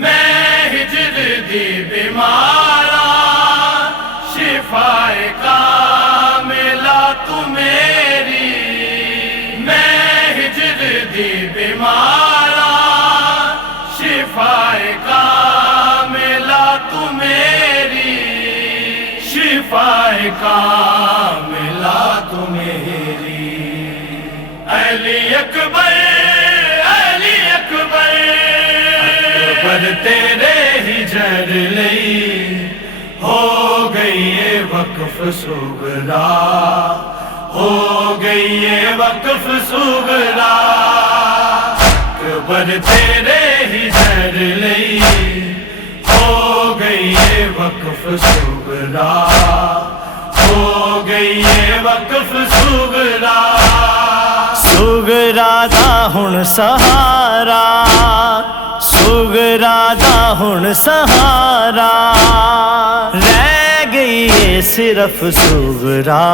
میں ہجر دی بیمارا شفائے کاملہ تو میری، میں ہجر دی بیمارا شفائے کاملہ تو میری، شفائے کاملہ تو میری۔ علی اکبر تیرے ہجر لئی ہو گئی ہے وقف صغرا، ہو گئی ہے وقف صغرا۔ اکبر تیرے ہجر لئی ہو گئی ہے وقف صغرا، ہو گئی ہے وقف صغرا۔ صغرا دا ہن سہارا، صغرا دا ہن سہارا، رہ گئی ہے صرف صغرا،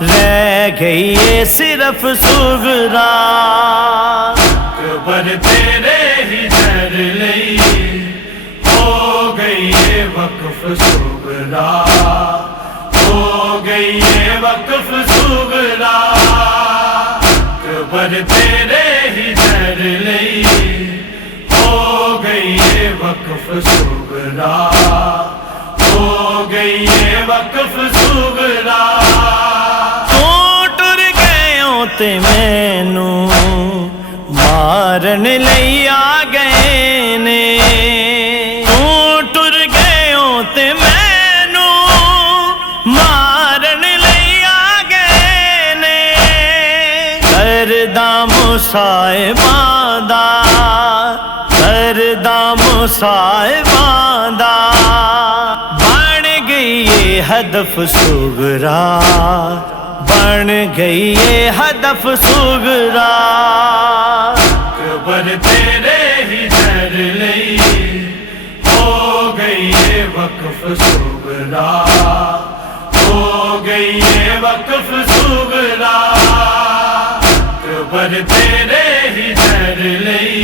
رہ گئی ہے صرف صغرا۔ اکبر تیرے ہجر لئی ہو گئی ہے وقف صغرا، ہو گئی ہے وقف صغرا۔ اکبر تیرے ہجر لئی ہو گئی ہے وقف صغرا، ہو گئی ہے وقف صغرا۔ تو ٹر گئے تے مینوں مارن لئی آ گئے نے، تو ٹر گئے تے مینوں مارن لئی آ گئے نے، کرداں مصائباں دا، کرداں مصائباں دا، بن گئی ہے ہدف صغرا، بن گئی ہے ہدف صغرا۔ اکبر تیرے ہجر لئی ہو گئی ہے وقف صغرا، ہو گئی ہے وقف صغرا۔ اکبر تیرے ہجر لئی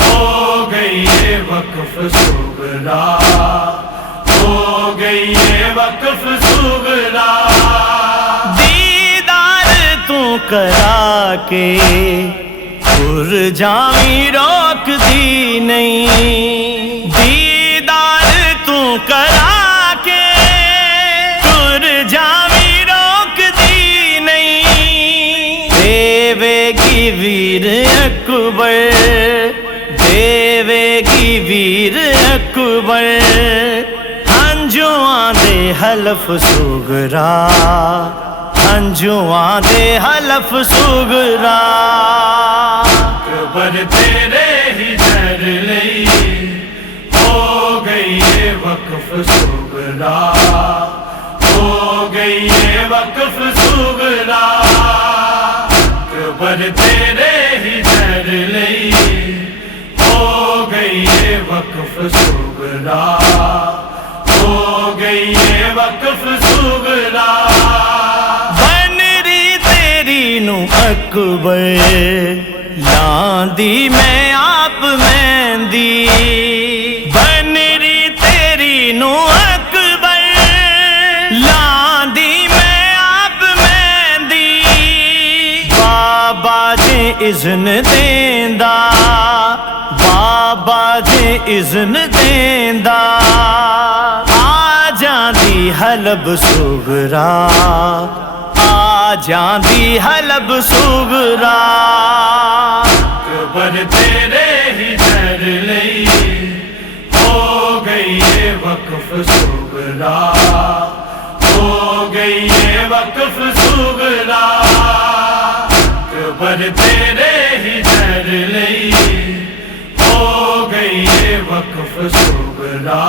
ہو گئی ہے وقف صغرا، ہو گئی ہے وقف صغرا۔ دیدار تو کرا کے ٹر جاویں روک دی نہیں، دیدار تو کرا کے ٹر جاویں روک دی نہیں، دیوے گی ویر اکبر، دیوے گی ویر اکبر، ہنجواں دے حلف صغرا، ہنجواں دے حلف صغرا۔ اکبر تیرے ہجر لئی ہو گئی ہے وقف صغرا، ہو گئی ہے وقف صغرا۔ اکبر تیرے ہجر لئی ہو گئی ہے وقف صغرا، ہو گئی ہے وقف صغرا۔ بنری تیری نو اکبر لاندی میں آپ مہندی، بنری تیری نو اکبر لاندی میں آپ مہندی، بابا جے اذن دیندا، بابا جے اذن دیندا، آ جاندی حلب صغرا، آ جاندی حلب صغرا۔ اکبر تیرے ہجر لئی ہو گئی ہے وقف صغرا، ہو گئی ہے وقف صغرا۔ اکبر تیرے ہجر لئی ہو گئی ہے وقف صغرا،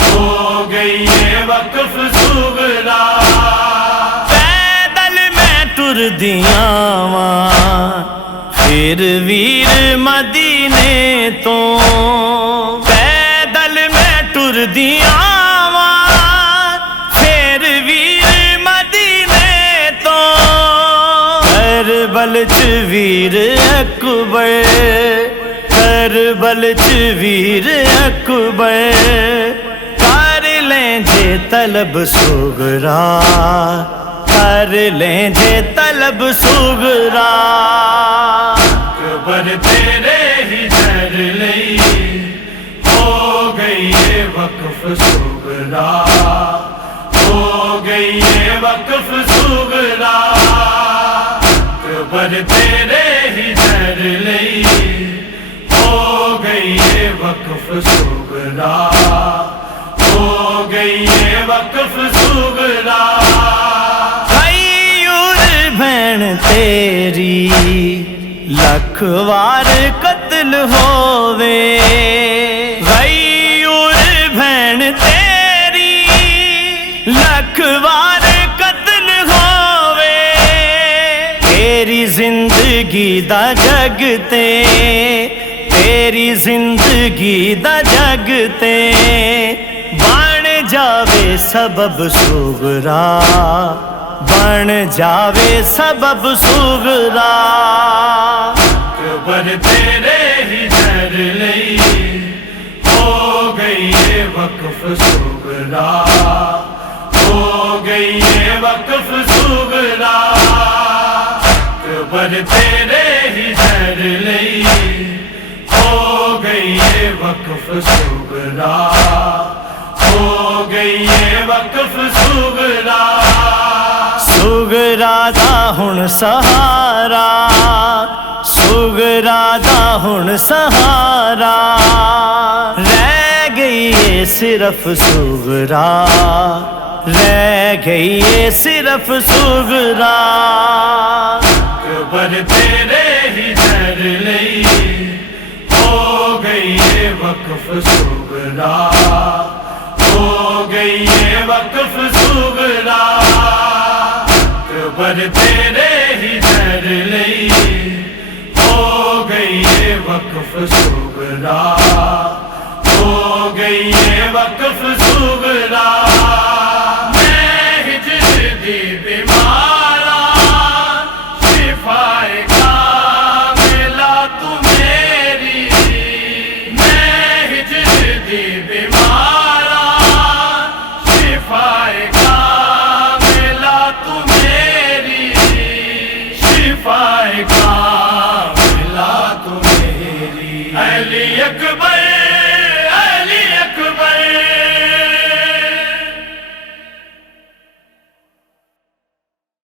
ہو گئی ہے وقف صغرا۔ پیدل میں ٹر دیاں واں پھر ویر مدینے تو، پیدل میں ٹر دیاں واں پھر ویر مدینے تو، کربل چ ویر اکبر، کربل چ ویر اکبر کر لیں جے طلب سغرا کر لیں جے طلب سغرا اکبر تیرے ہی در لئی ہو گئی یہ وقف سغرا ہو گئی یہ وقف سغرا اکبر تیرے ہی در لئی ہو گئی یہ وقف سغرا ہو گئی یہ وقف سغرا غیور بہن تیری لکھ وار قتل ہووے غیور بہن تیری لکھ وار قتل ہووے تیری زندگی دا جگ تے تیری زندگی دا جگ تے بن جاوے سبب سغرا بن جاوے سبب سغرا اکبر تیرے ہی در لئی ہو گئی یہ وقف سغرا ہو گئی یہ وقف سغرا اکبر تیرے ہی در لئی ہو گئی یہ وقف سغرا ہو گئی یہ وقف سغرا سغرا دا ہن سہارا سغرا دا ہن سہارا رہ گئی ہے صرف سغرا رہ گئی ہے صرف سغرا اکبر تیرے ہی در لئی ہو گئی یہ وقف سغرا ہو گئی یہ وقف سغرا اکبر تیرے ہی در لئی ہو گئی یہ وقف سغرا ہو گئی یہ وقف سغرا میں ہجر دی بیمارا شفائے کاملہ تو میری میں ہجر دی بیمارا شفائے کاملہ تو میری شفائے کاملہ